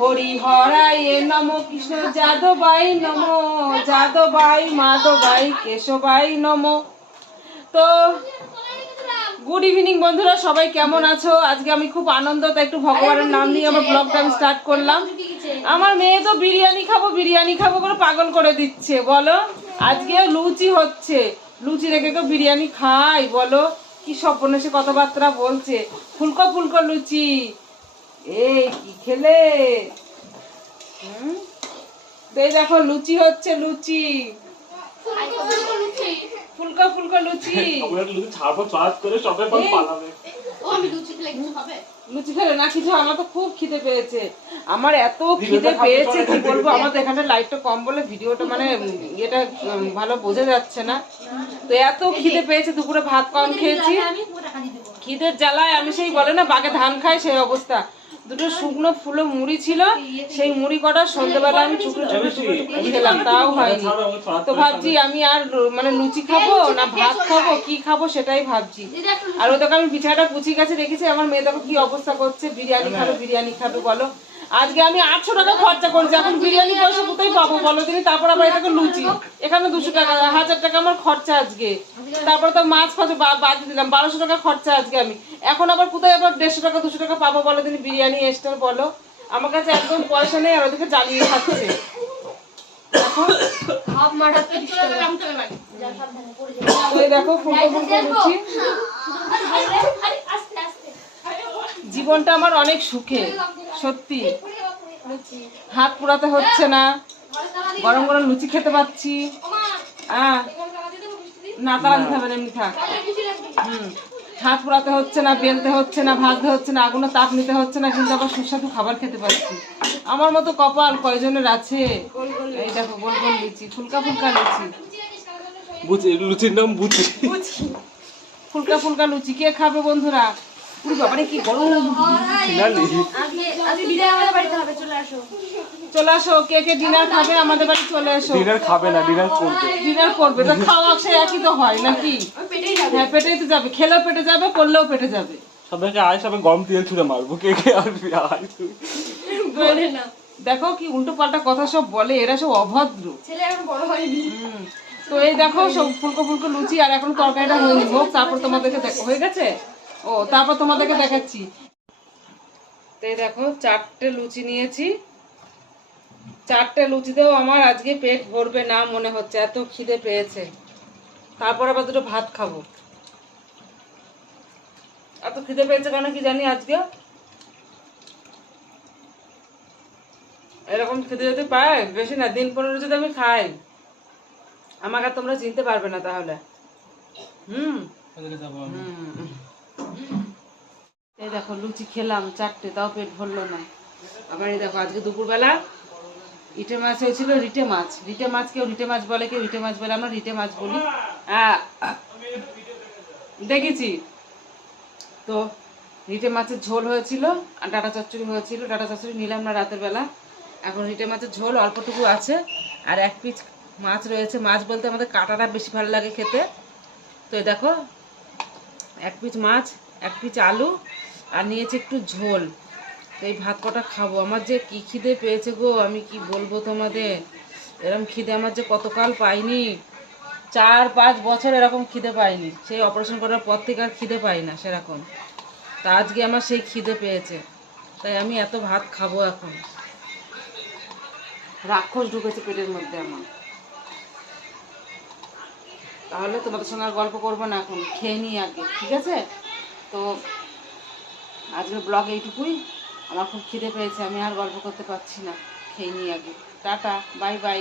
হরি হরায় নম, কৃষ্ণ যাদবাই নম, যাদবাই মাধবাই কেশবাই নম। তো গুড ইভিনিং বন্ধুরা, সবাই কেমন আছো? আজকে আমি খুব আনন্দ, তাই একটু ভগবানের নাম নিয়ে আমার ব্লগটা আমি স্টার্ট করলাম। আমার মেয়ে তো বিরিয়ানি খাবো করে পাগল করে দিচ্ছে। বলো, আজকে লুচি হচ্ছে, লুচি রেখে কেউ বিরিয়ানি খাই? বলো, কি সর্বনাশী কথাবার্তা বলছে। ফুলকো ফুলকো লুচি, এই কি খেলে? এই দেখো লুচি হচ্ছে, লুচি ফুলকো ফুলকো লুচি। লুচি খেলে না কিছু? আমার তো খুব খিদে পেয়েছে, আমার এত খিদে পেয়েছে কি বলবো। আমাদের এখানে লাইটটা কম বলে ভিডিওটা মানে এটা ভালো বোঝা যাচ্ছে না। তো এত খিদে পেয়েছে, দুপুরে ভাত কম খেয়েছি, খিদের জ্বালায় আমি সেই বলে না বাগে ধান খাই সেই অবস্থা। দুটো শুকনো ফুলো মুড়ি ছিল, সেই মুড়ি কটা সন্ধ্যেবেলা আমি টুকরো খেলাম, তাও হয়নি। তো ভাবছি আমি আর মানে লুচি খাবো না ভাত খাবো, কি খাবো সেটাই ভাবছি। আর ওই তোকে আমি পিঠাটা কুচি কাছে রেখেছি, আমার মেয়ে দেখো কি অবস্থা করছে, বিরিয়ানি খাবে বলো। আজকে আমি 800 টাকা খরচা করেছি, এখন বিরিয়ানি পয়সা কোথায় পাবো বলো দিনি? তারপর আবার এটাকে লুচি, এখানে 200 টাকা, 1000 টাকা আমার খরচা আজকে। তারপর তো মাছ ফাছ বাদ দিলাম, 1200 টাকা খরচা আজকে আমি। এখন আবার কোথায় আবার 150 টাকা 200 টাকা পাবো বলো দিনি বিরিয়ানি এক্সট্রা? বলো, আমার কাছে একদম পয়সা নেই, আর ওদিকে জ্বালিয়ে খাচ্ছে। দেখো ফুলকো ফুলকো লুচি। জীবনটা আমার অনেক সুখে, সত্যি। হাত পুরাতে হচ্ছে না, গরম গরম লুচি খেতে পাচ্ছি। না তারা দিতে হবে, এমনি থাক। হাত পুরাতে হচ্ছে না, বেলতে হচ্ছে না, ভাজতে হচ্ছে না, আগুনে তাপ নিতে হচ্ছে না, কিন্তু আবার সুস্বাদু খাবার খেতে পাচ্ছি। আমার মতো কপাল কয়জনের আছে? এই দেখো গোল গোল লুচি, ফুলকা ফুলকা লুচি, লুচির নাম বুচি। ফুলকা ফুলকা লুচি কে খাবে বন্ধুরা? কি গরম। চলে আসো, কে কে ডিনার খাবে আমাদের বাড়ি চলে আসো। ডিনার খাবে না, ডিনার করবে তো খাওয়া সে একই তো হয় নাকি? হ্যাঁ, পেটেই তো যাবে, খেলেও পেটে যাবে, করলেও পেটে যাবে। সবাইকে আয়, সবাই গরম তেল ছুঁড়ে মারবো, কে কে আসবি আয় তুই। দেখো কি উল্টো পাল্টা কথা সব বলে, এরা সব অভদ্র ছেলে, এখন বড় হয়নি। তো এই দেখো সব ফুলকো ফুলকো লুচি, আর এখন তরকারিটা হয়ে হোক, তারপর তোমাদেরকে হয়ে গেছে। ও তারপর তোমাদেরকে দেখাচ্ছি। তো এই দেখো 4টে লুচি নিয়েছি, 4টে লুচিতেও আমার আজকে পেট ভরবে না মনে হচ্ছে, এত খিদে পেয়েছে। তারপর আবার 2টো ভাত খাবো। এত খিদে পেয়েছে কেন কি জানি আজকে, এরকম খেতে যেতে পায় বেশি না, দিন 15 যদি আমি খাই, আমাকে তোমরা চিনতে পারবে না তাহলে। এই দেখো লুচি খেলাম 4টে, তাও পেট ভরলো না। আবার এই দেখো আজকে দুপুরবেলা ইটে মাছ হয়েছিল, রিটে মাছ। কেউ রিটে মাছ বলে, কেউ রিটে মাছ বলে, আমরা রিটে মাছ বলি। দেখেছি তো, রিটে মাছের ঝোল হয়েছিল আর ডাটা চচ্চড়ি হয়েছিল। ডাটা চচ্চড়ি নিলাম না রাতের বেলা, এখন রিটে মাছের ঝোল অল্পটুকু আছে, আর 1 পিস মাছ রয়েছে। মাছ বলতে আমাদের কাঁটাটা বেশি ভালো লাগে খেতে। তো এই দেখো 1 পিস মাছ, 1 পিস আলু, আর নিয়েছি একটু ঝোল। তো এই ভাত কটা খাবো। আমার যে কি খিদে পেয়েছে গো, আমি কি বলবো তোমাদের। এরকম খিদে আমার যে কতকাল পাইনি, 4-5 বছর এরকম খিদে পাইনি। সেই অপারেশন করার পর থেকে আর খিদে পাই না সেরকম। তা আজকে আমার সেই খিদে পেয়েছে, তাই আমি এত ভাত খাবো। এখন রাক্ষস ঢুকেছে পেটের মধ্যে আমার। তাহলে তোমাদের সঙ্গে আর গল্প করবো না, এখন খেয়ে নিই আগে, ঠিক আছে? তো আজকের ব্লগ এইটুকুই। আমার খুব খিদে পেয়েছে, আমি আর গল্প করতে পারছি না, খেয়ে নিই আগে। Tata, bye bye.